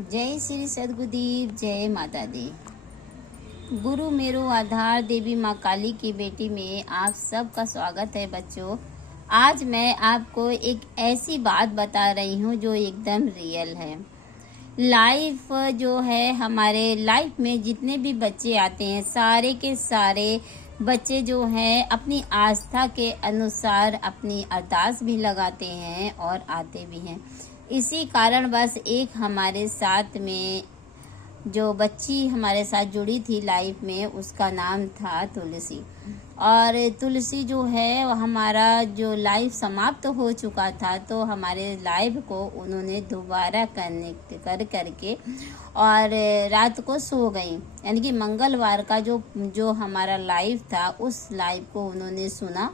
जय श्री सद्गुरुदेव, जय माता दी। गुरु मेरो आधार, देवी माँ काली की बेटी में आप सबका स्वागत है बच्चों। आज मैं आपको एक ऐसी बात बता रही हूँ जो एकदम रियल है। लाइफ जो है, हमारे लाइफ में जितने भी बच्चे आते हैं, सारे के सारे बच्चे जो हैं अपनी आस्था के अनुसार अपनी अरदास भी लगाते हैं और आते भी हैं। इसी कारण बस एक हमारे साथ में जो बच्ची हमारे साथ जुड़ी थी लाइफ में, उसका नाम था तुलसी। और तुलसी जो है हमारा जो लाइफ समाप्त हो चुका था, तो हमारे लाइफ को उन्होंने दोबारा कनेक्ट करके और रात को सो गई। यानी कि मंगलवार का जो हमारा लाइफ था, उस लाइफ को उन्होंने सुना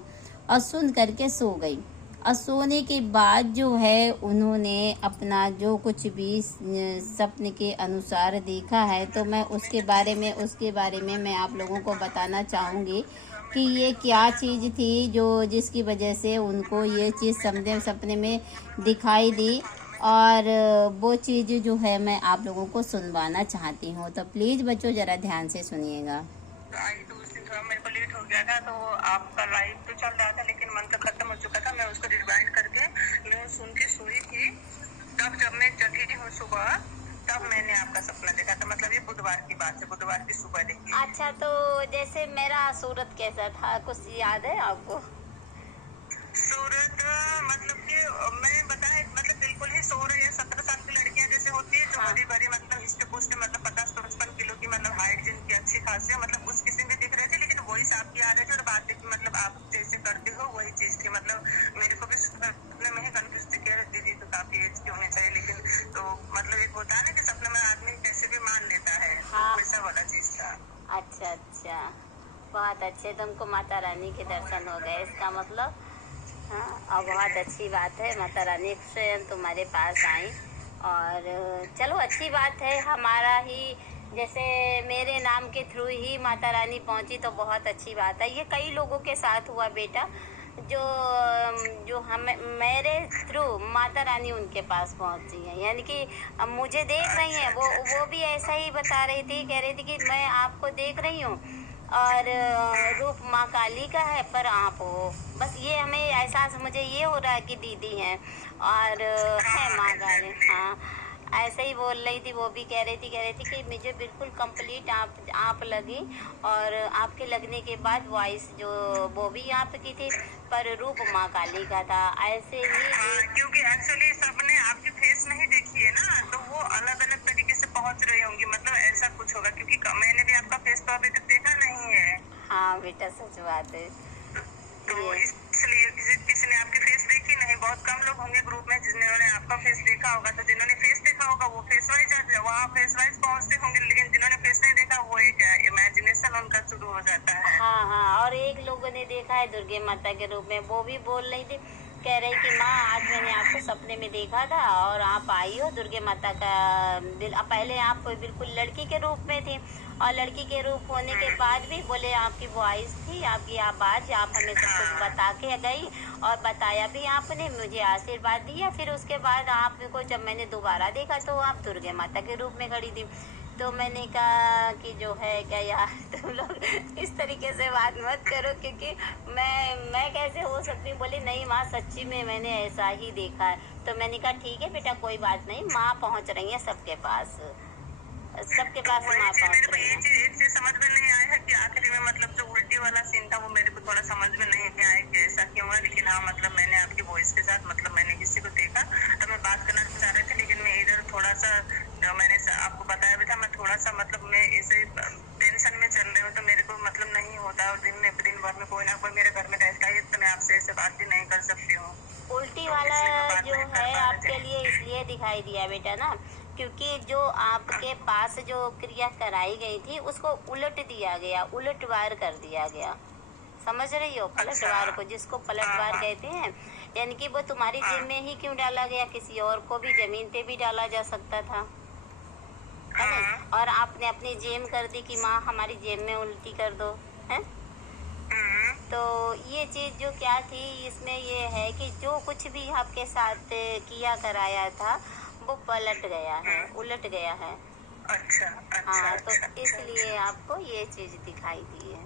और सुन करके सो गई। और सोने के बाद जो है उन्होंने अपना जो कुछ भी सपने के अनुसार देखा है, तो मैं उसके बारे में मैं आप लोगों को बताना चाहूँगी कि ये क्या चीज़ थी जो जिसकी वजह से उनको ये चीज़ सपने में दिखाई दी। और वो चीज़ जो है मैं आप लोगों को सुनवाना चाहती हूँ, तो प्लीज़ बच्चों ज़रा ध्यान से सुनिएगा। मेरे को लेट हो गया था, तो आपका लाइव तो चल रहा था लेकिन मंत्र खत्म हो चुका था। मैं उसको रिवाइंड करके मैं सुन के सोई थी। तब जब मैं जगी हूँ सुबह, तब मैंने आपका सपना देखा था। मतलब ये बुधवार की बात है, बुधवार की सुबह देखी। अच्छा, तो जैसे मेरा सूरत कैसा था, कुछ याद है आपको? सूरत मतलब कि मैं बताया, मतलब बिल्कुल ही सो रही है। 17 साल की लड़कियां जैसे होती है, जो बड़ी बड़ी मतलब हिस्ट पुस्ट, मतलब 50-55 किलो की, मतलब हाइट जिनकी अच्छी खासी है, मतलब उस किस्म की दिख रही थी। लेकिन वही आपकी आ रही थी और बातें की मतलब आप जैसे करते हो वही चीज थी। मतलब मेरे को भी सपने में ही कंफ्यूज थी कि दीदी तो काफी एज की होनी चाहिए, लेकिन तो मतलब एक होता है ना कि सपने में आदमी कैसे भी मान लेता है। हाँ। वैसा वाला चीज था। अच्छा अच्छा, बहुत अच्छे, तुमको माता रानी के दर्शन हो गए, इसका मतलब। हाँ, और बहुत अच्छी बात है, माता रानी स्वयं तुम्हारे पास आई। और चलो, अच्छी बात है। हमारा ही जैसे मेरे नाम के थ्रू ही माता रानी पहुंची, तो बहुत अच्छी बात है। ये कई लोगों के साथ हुआ बेटा, जो जो हम मेरे थ्रू माता रानी उनके पास पहुंची है। यानी कि मुझे देख रही हैं, वो भी ऐसा ही बता रही थी, कह रही थी कि मैं आपको देख रही हूँ और रूप माँ काली का है, पर आप हो। बस ये हमें एहसास, मुझे ये हो रहा है कि दीदी हैं और है माँ काली। हाँ, ऐसे ही बोल रही थी। वो भी कह रही थी कि मुझे बिल्कुल कंप्लीट आप लगी। और आपके लगने के बाद वॉइस जो वो भी आपकी थी, पर रूप माँ काली का था। ऐसे ही क्योंकि एक्चुअली सबने आपकी फेस नहीं देखी है ना, तो वो अलग अलग तरीके से पहुंच रही होंगी। मतलब ऐसा कुछ होगा, क्योंकि मैंने भी आपका फेस तो अभी तक देखा नहीं है। हाँ बेटा, सच बात है। तो इसलिए किसी ने आपकी फेस देखी नहीं। बहुत कम लोग होंगे ग्रुप में जिन्होंने आपका फेस देखा होगा। तो जिन्होंने फेस देखा होगा वो फेस वाइज वहाँ फेस वाइज पहुँचते होंगे, लेकिन जिन्होंने फेस नहीं देखा वो एक इमेजिनेशन उनका शुरू हो जाता है। हाँ हाँ, और एक लोगों ने देखा है दुर्गे माता के रूप में। वो भी बोल रही थी, कह रही कि माँ आज मैंने आपको सपने में देखा था और आप आई हो दुर्गे माता का पहले आप बिल्कुल लड़की के रूप में थी, और लड़की के रूप होने के बाद भी बोले आपकी वॉइस थी, आपकी आवाज, आप हमें सब कुछ बता के गई और बताया भी आपने, मुझे आशीर्वाद दिया। फिर उसके बाद आपको जब मैंने दोबारा देखा तो आप दुर्गे माता के रूप में खड़ी थी। तो मैंने कहा कि जो है क्या यार, तुम लोग इस तरीके से बात मत करो, क्योंकि मैं कैसे हो सकती हूँ। बोली नहीं माँ, सच्ची में मैंने ऐसा ही देखा है। तो मैंने कहा ठीक है बेटा, कोई बात नहीं, माँ पहुँच रही है सबके पास माँ पहुँच रही है। एक चीज समझ में नहीं आया है कि आखिरी में मतलब जो उल्टी वाला सीन था वो मेरे को थोड़ा समझ में नहीं आया कि ऐसा क्यों हुआ। लेकिन हाँ, मतलब मैंने आपकी वॉइस के साथ, मतलब मैंने किसी को देखा तो मैं बात करना चाह रही थी, लेकिन मैं इधर थोड़ा सा, मैंने आपको बताया भी था, मैं थोड़ा सा मतलब मैं ऐसे टेंशन में चल रही हूँ, तो मेरे को मतलब नहीं होता। और दिन भर में कोई ना कोई मेरे घर में रहता है, तो मैं आपसे ऐसे बात भी नहीं कर सकती हूँ। उल्टी वाला जो है आपके लिए इसलिए दिखाई दिया बेटा ना, क्योंकि जो आपके पास जो क्रिया कराई गई थी उसको उलट दिया गया, उलटवार कर दिया गया। समझ रही हो? पलटवार को, जिसको पलटवार कहते हैं। यानी कि वो तुम्हारी जेब में ही क्यों डाला गया, किसी और को भी जमीन पे भी डाला जा सकता था, है नहीं? और आपने अपनी जेब कर दी कि माँ हमारी जेब में उल्टी कर दो, है? तो ये चीज़ जो क्या थी, इसमें ये है कि जो कुछ भी आपके साथ किया कराया था वो पलट गया है, उलट गया है। अच्छा अच्छा हाँ, तो अच्छा। इसलिए आपको ये चीज दिखाई दी है।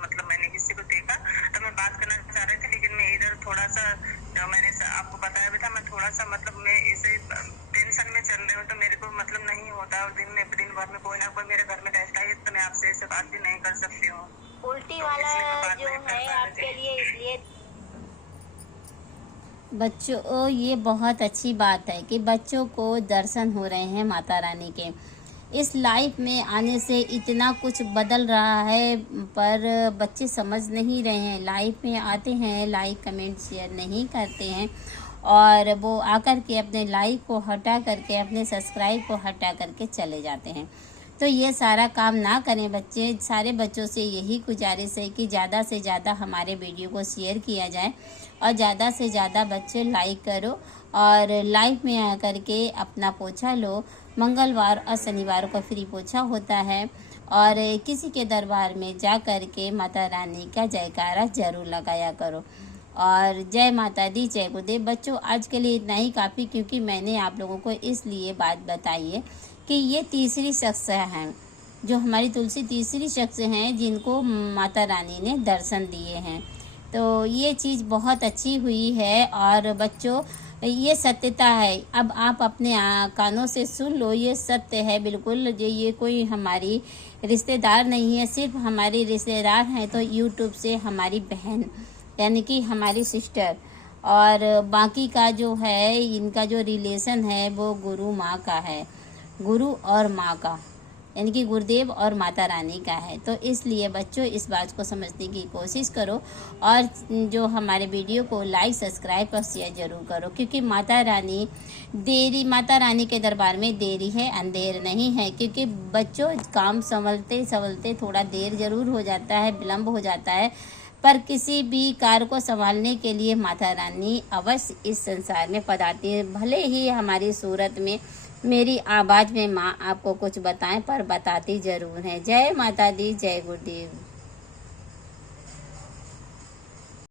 मतलब मैंने किसी को देखा तो मैं बात करना चाह रही थी, लेकिन मैं इधर थोड़ा सा, जो मैंने आपको बताया भी था, मैं थोड़ा सा मतलब मैं इसे टेंशन में चल रही हूँ, तो मेरे को मतलब नहीं होता, और दिन भर में कोई ना कोई मेरे घर में रहता है, तो मैं आपसे ऐसे बात भी नहीं कर सकती हूँ। उल्टी तो वाला इसलिए मैं बात जो नहीं कर है पा रही आपके थी। लिए, इसलिए बच्चों, ये बहुत अच्छी बात है कि बच्चों को दर्शन हो रहे हैं माता रानी के। इस लाइफ में आने से इतना कुछ बदल रहा है, पर बच्चे समझ नहीं रहे हैं। लाइफ में आते हैं, लाइक कमेंट शेयर नहीं करते हैं, और वो आकर के अपने लाइक को हटा करके, अपने सब्सक्राइब को हटा करके चले जाते हैं। तो ये सारा काम ना करें बच्चे। सारे बच्चों से यही गुजारिश है कि ज़्यादा से ज़्यादा हमारे वीडियो को शेयर किया जाए, और ज़्यादा से ज़्यादा बच्चे लाइक करो, और लाइव में आकर के अपना पोछा लो। मंगलवार और शनिवार को फ्री पोछा होता है, और किसी के दरबार में जा कर के माता रानी का जयकारा जरूर लगाया करो। और जय माता दी, जय गुरुदेव। बच्चों, आज के लिए इतना ही काफ़ी, क्योंकि मैंने आप लोगों को इसलिए बात बताई है कि ये तीसरी शख्स हैं, जो हमारी तुलसी तीसरी शख्स हैं जिनको माता रानी ने दर्शन दिए हैं। तो ये चीज़ बहुत अच्छी हुई है। और बच्चों, ये सत्यता है। अब आप अपने कानों से सुन लो, ये सत्य है बिल्कुल। ये कोई हमारी रिश्तेदार नहीं है, सिर्फ हमारी रिश्तेदार हैं तो यूट्यूब से हमारी बहन, यानी कि हमारी सिस्टर, और बाकी का जो है, इनका जो रिलेशन है वो गुरु माँ का है, गुरु और माँ का, यानी कि गुरुदेव और माता रानी का है। तो इसलिए बच्चों, इस बात को समझने की कोशिश करो, और जो हमारे वीडियो को लाइक, सब्सक्राइब और शेयर जरूर करो, क्योंकि माता रानी के दरबार में देरी है, अंधेर नहीं है। क्योंकि बच्चों, काम संभलते संभलते थोड़ा देर जरूर हो जाता है, विलम्ब हो जाता है, पर किसी भी कार्य को संभालने के लिए माता रानी अवश्य इस संसार में पधारती है। भले ही हमारी सूरत में, मेरी आवाज़ में माँ आपको कुछ बताएं, पर बताती जरूर है। जय माता दी, जय गुरुदेव।